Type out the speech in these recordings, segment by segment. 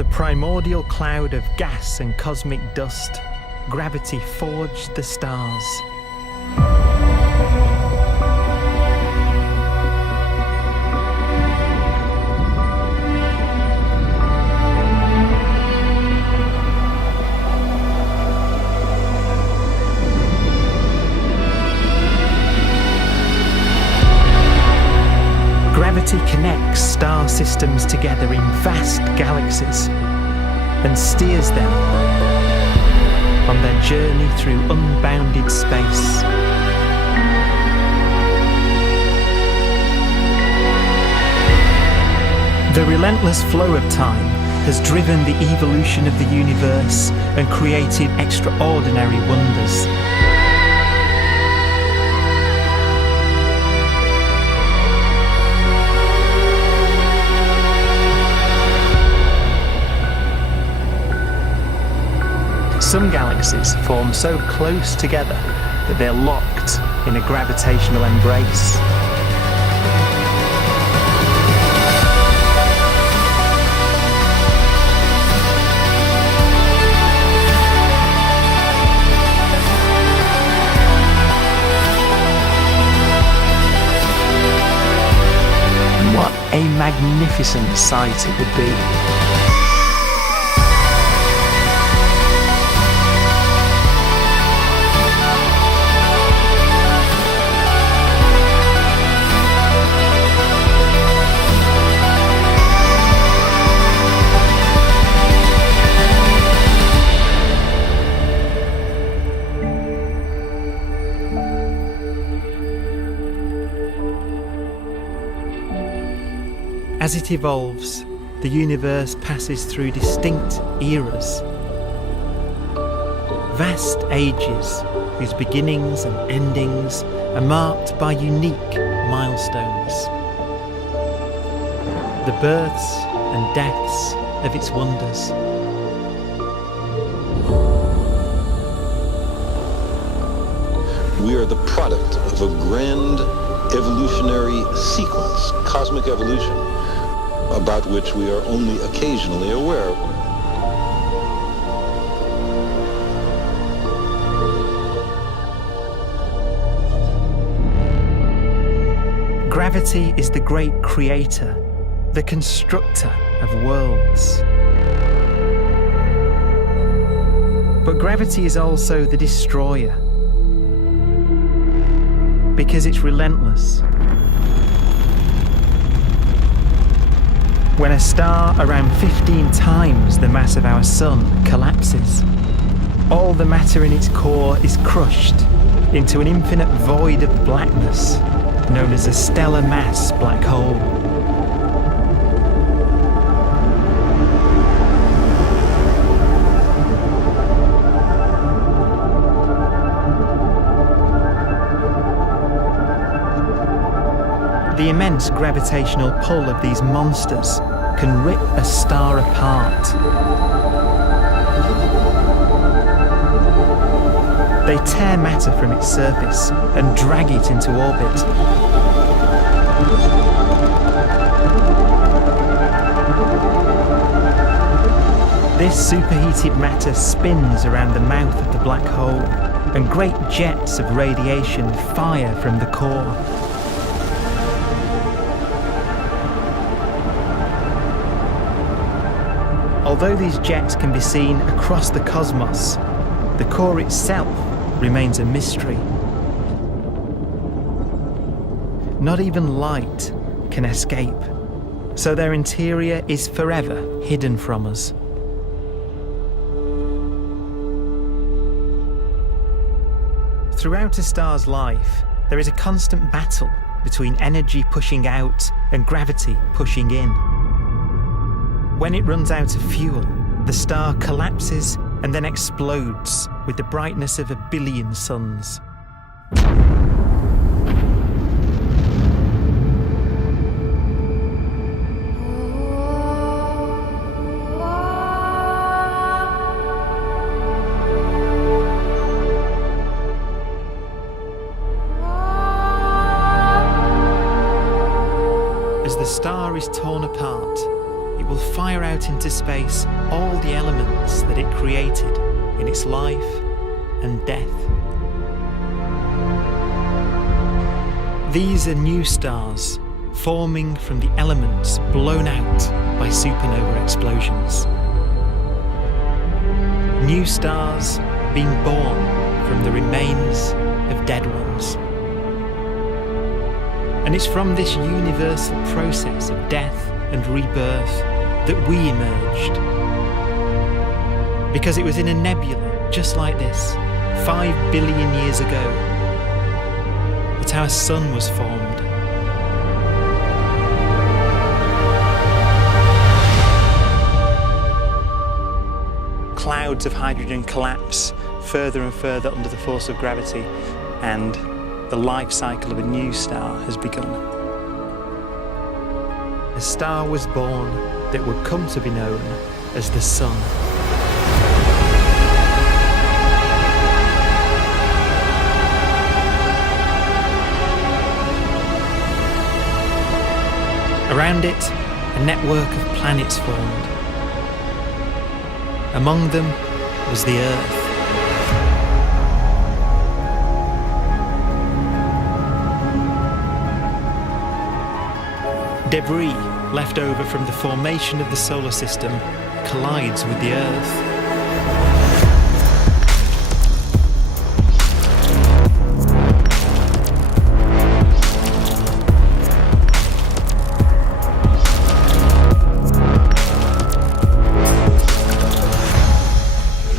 the primordial cloud of gas and cosmic dust, gravity forged the stars. Gravity connects star systems together in vast galaxies and steers them on their journey through unbounded space. The relentless flow of time has driven the evolution of the universe and created extraordinary wonders. Some galaxies form so close together that they're locked in a gravitational embrace. What a magnificent sight it would be. As it evolves, the universe passes through distinct eras. Vast ages whose beginnings and endings are marked by unique milestones. The births and deaths of its wonders. We are the product of a grand evolutionary sequence, cosmic evolution, about which we are only occasionally aware. Gravity is the great creator, the constructor of worlds. But gravity is also the destroyer, because it's relentless. When a star around 15 times the mass of our Sun collapses, all the matter in its core is crushed into an infinite void of blackness known as a stellar mass black hole. The immense gravitational pull of these monsters can rip a star apart. They tear matter from its surface and drag it into orbit. This superheated matter spins around the mouth of the black hole, and great jets of radiation fire from the core. Although these jets can be seen across the cosmos, the core itself remains a mystery. Not even light can escape, so their interior is forever hidden from us. Throughout a star's life, there is a constant battle between energy pushing out and gravity pushing in. When it runs out of fuel, the star collapses and then explodes with the brightness of 1 billion suns. As the star is torn apart, it will fire out out into space all the elements that it created in its life and death. These are new stars forming from the elements blown out by supernova explosions. New stars being born from the remains of dead ones. And it's from this universal process of death and rebirth that we emerged. Because it was in a nebula just like this, 5 billion years ago, that our sun was formed. Clouds of hydrogen collapse further and further under the force of gravity, and the life cycle of a new star has begun. A star was born that would come to be known as the Sun. Around it, a network of planets formed. Among them was the Earth. Debris left over from the formation of the solar system collides with the Earth.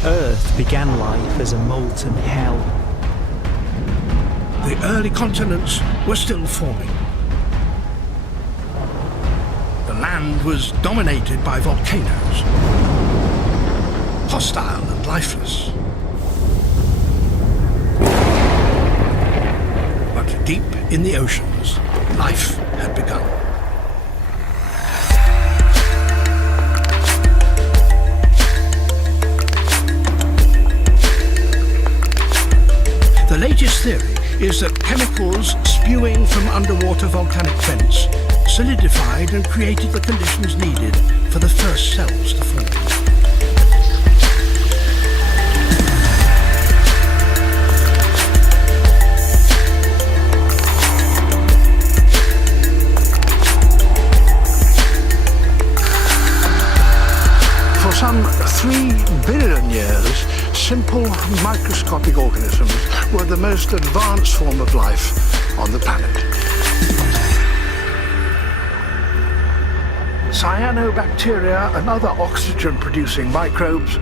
Earth began life as a molten hell. The early continents were still forming. The land was dominated by volcanoes, hostile and lifeless. But deep in the oceans, life had begun. The latest theory is that chemicals spewing from underwater volcanic vents solidified and created the conditions needed for the first cells to form. For some 3 billion years, simple microscopic organisms were the most advanced form of life on the planet. Cyanobacteria and other oxygen-producing microbes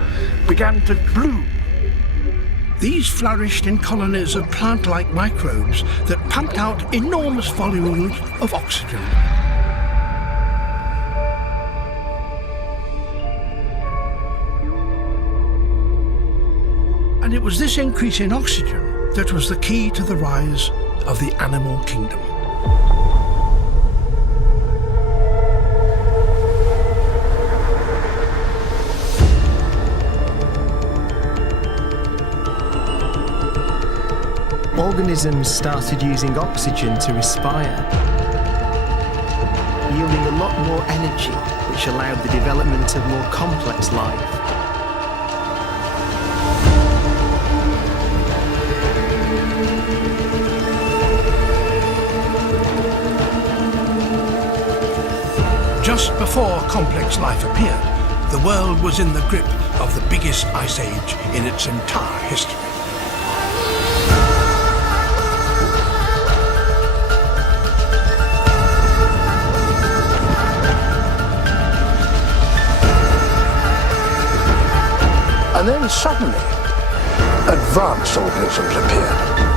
began to bloom. These flourished in colonies of plant-like microbes that pumped out enormous volumes of oxygen. And it was this increase in oxygen that was the key to the rise of the animal kingdom. Organisms started using oxygen to respire, yielding a lot more energy, which allowed the development of more complex life. Just before complex life appeared, the world was in the grip of the biggest ice age in its entire history. And then suddenly, advanced organisms appeared.